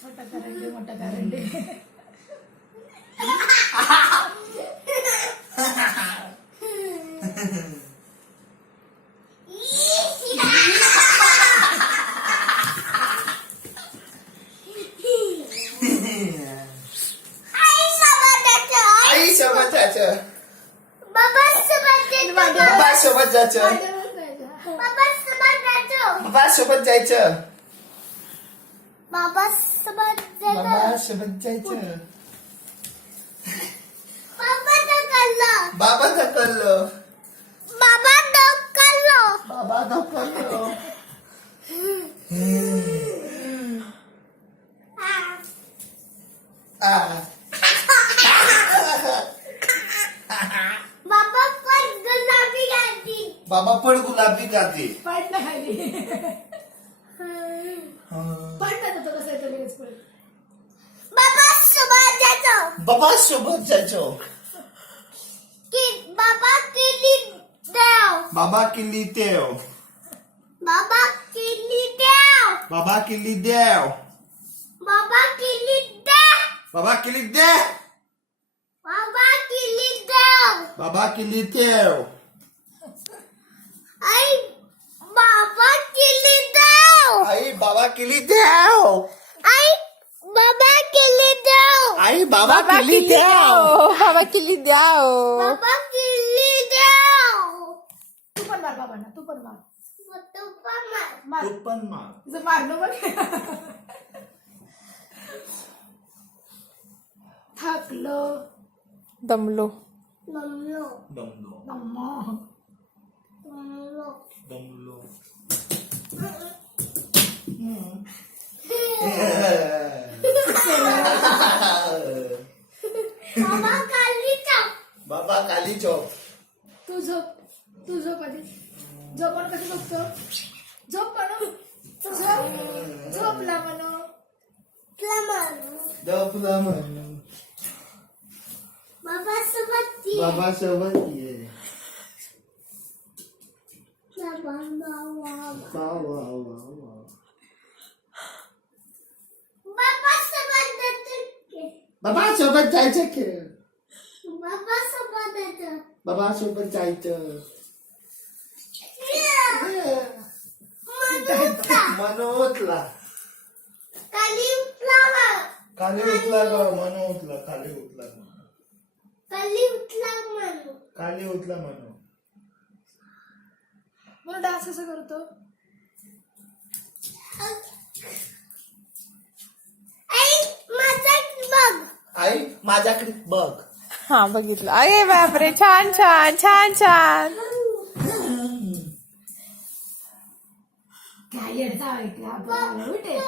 छोटा करंडे मोठा करंडे. आई सोबत जायचं. बाबा सोबत जायचं. बाबा सोबत जायचं. बाबा सोबत जायचं. बाबा सोबत जायचं. बाबा सोबत जायचं. बाबा सोबत जायचं. बाबा ढकललं. बाबा ढकललं. बाबा ढकललं. बाबा ढकललं. आ. बाबा पण गुलाबी गाडी. बाबा पण गुलाबी गाते. पाठ ना खाली. पाठ ना तो कसं येतो लगेच पुढे. बाबा सोबत जायचं. बाबा सोबत जायचं. बाबा किल्ली देव. बाबा किल्ली देव. बाबा किल्ली देव. बाबा किल्ली देव. बाबा किल्ली देव. बाबा किल्ली देव. बाबा किल्ली देव. बाबा किल्ली देव. आई बाबा किल्ली देव. आई बाबा किल्ली देव. आई बाबा किल्ली देव. आई बाबा किल्ली देव. बाबा किल्ली द्याव. बाबा किल्ली देव. तू पण मार बाबांना. तू पण मार. तू पण मार. मार. तू पण मार. तुझं मारणं बघ. थकलो. दमलो. दमलो. दमलो. अम्मा. दमलो. दमलो. बाबा खाली चौक. बाबा काली चौक. तू झोप. तू झोप आधी. झोपण कसं झोपतो. झोप म्हणू. झोप. झोपला म्हणू. तुला मारू. दमला म्हणून. बाबा सोबत ये. बाबा सोबत ये. बाबा वा वा वा वा. बाबा सोबत जायचं. बाबा सोबत जायचं खेळ. बाबा सोबत जायचं. बाबा सोबत जायचं. मनोतला. खाली उठला. खाली उठला ग. मनो उठला. खाली उठला. खाली उठला म्हणून. खाली उठला मनो. म्हणून डान्स कसं करतो. आई माझा बघ. आई माझ्याकडे बघ. हा बघितलं. अरे बापरे छान छान छान छान. काय येडचा ऐकला. उठे.